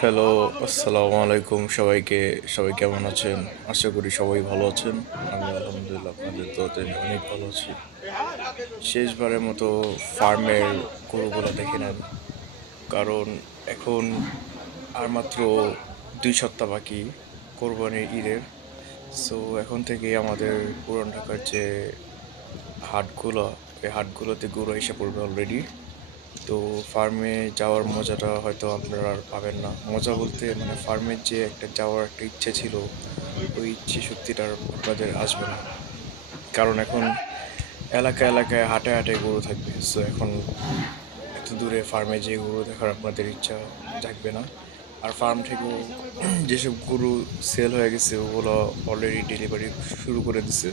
Hello, আসসালামু আলাইকুম সবাইকে। সবাই কেমন আছেন? আশা করি সবাই ভালো আছেন। আমি আলহামদুলিল্লাহ আপনাদের দোয়াতে অনেক ভালো আছি। শেষবারের মতো ফার্মের গরুগুলা দেখে নেন। কারণ এখন আর মাত্র ২ সপ্তাহ বাকি কোরবানির ঈদের। সো এখন থেকেই আমাদের পুরান ঢাকার যে হাটগুলো, ওই হাটগুলোতে গরু এসে পড়বে অলরেডি। তো ফার্মে যাওয়ার মজাটা হয়তো আপনারা আর পাবেন না। মজা বলতে মানে ফার্মের যে একটা যাওয়ার একটা ইচ্ছে ছিল, ওই ইচ্ছে শক্তিটা আর আপনাদের আসবে না। কারণ এখন এলাকায় এলাকায় হাটে হাটে গরু থাকবে। সো এখন এত দূরে ফার্মে যেয়ে গরু দেখার আপনাদের ইচ্ছা জাগবে না। আর ফার্ম থেকেও যেসব গরু সেল হয়ে গেছে ওগুলো অলরেডি ডেলিভারি শুরু করে দিছে।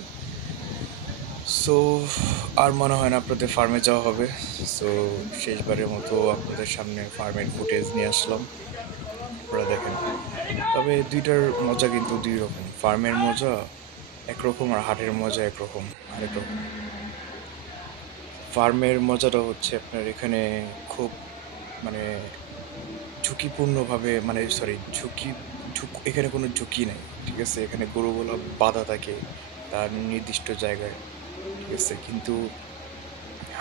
সো আর মনে হয় না আপনাদের ফার্মে যাওয়া হবে। সো শেষবারের মতো আপনাদের সামনে ফার্মের ফুটেজ নিয়ে আসলাম, আপনারা দেখেন। তবে দুইটার মজা কিন্তু দুই রকম। ফার্মের মজা একরকম আর হাটের মজা একরকম আরেক রকম। ফার্মের মজাটা হচ্ছে আপনার এখানে খুব মানে ঝুঁকিপূর্ণভাবে মানে সরি এখানে কোনো ঝুঁকি নাই, ঠিক আছে? এখানে গরুগুলো বাঁধা থাকে তার নির্দিষ্ট জায়গায়, ঠিক আছে? কিন্তু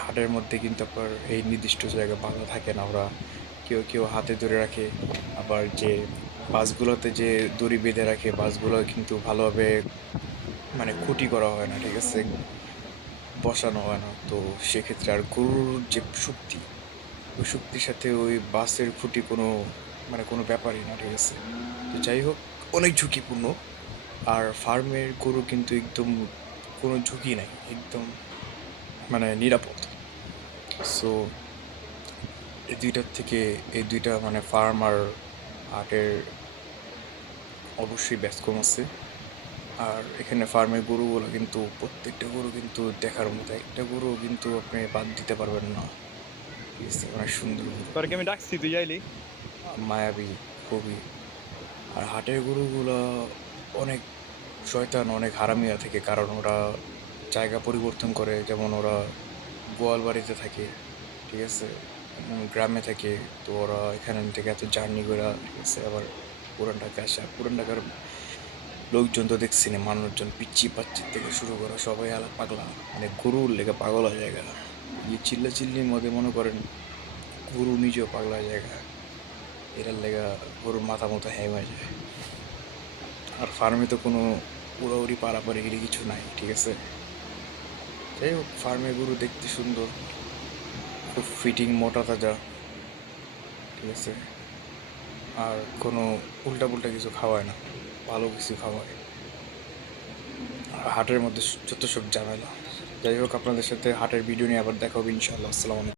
হাটের মধ্যে কিন্তু আপনার এই নির্দিষ্ট জায়গায় বাঁধা থাকে না। ওরা কেউ কেউ হাতে ধরে রাখে, আবার যে বাসগুলোতে যে দড়ি বেঁধে রাখে বাসগুলো কিন্তু ভালোভাবে মানে খুঁটি করা হয় না, ঠিক আছে? বসানো হয় না। তো সেক্ষেত্রে আর গরুর যে শক্তি, ওই শক্তির সাথে ওই বাসের খুঁটি কোনো মানে কোনো ব্যাপারই না, ঠিক আছে? তো যাই হোক, অনেক ঝুঁকিপূর্ণ। আর ফার্মের গরু কিন্তু একদম কোনো ঝুঁকি নাই, একদম মানে নিরাপদ। সো এই দুইটার থেকে এই দুইটা মানে ফার্ম আর হাটের অবশ্যই ব্যস্ত কম আছে। আর এখানে ফার্মের গরুগুলো কিন্তু প্রত্যেকটা গরু কিন্তু দেখার মতো, একটা গরু কিন্তু আপনি বাদ দিতে পারবেন না, ঠিক আছে? অনেক সুন্দর গরু, তোর কি আমি ডাকছি তুই যাইলি? মায়াবী খুবই। আর হাটের গরুগুলো অনেক শয়তান, অনেক হারামিয়া থাকে, কারণ ওরা জায়গা পরিবর্তন করে। যেমন ওরা গোয়াল বাড়িতে থাকে, ঠিক আছে? গ্রামে থাকে। তো ওরা এখান থেকে এত জার্নি করে, ঠিক আছে, আবার পুরান ঢাকা আসে। আর পুরান ঢাকার লোকজন তো দেখছি না, মানুষজন পিচ্ছি পাচ্ছির থেকে শুরু করে সবাই আলা পাগলা, মানে গরুর লেগে পাগল হয়ে জায়গা। এই চিল্লা চিল্লির মধ্যে মনে করেন গরু নিজেও পাগলা হয়ে জায়গা, এটার লেগা গরুর মাথা মতো হ্যাং হয়ে যায়। আর ফার্মে তো কোনো উড়াউড়ি পারাপারি এগুলি কিছু নাই, ঠিক আছে? যাই হোক, ফার্মে গরু দেখতে সুন্দর, খুব ফিটিং, মোটা তাজা, ঠিক আছে? আর কোনো উল্টা পুল্টা কিছু খাওয়ায় না, ভালো কিছু খাওয়ায়। আর হাটের মধ্যে যত সব ঝামেলা। যাই হোক, আপনাদের সাথে হাটের ভিডিও নিয়ে আবার দেখা হবে ইনশাআল্লাহ। আসসালামু আলাইকুম।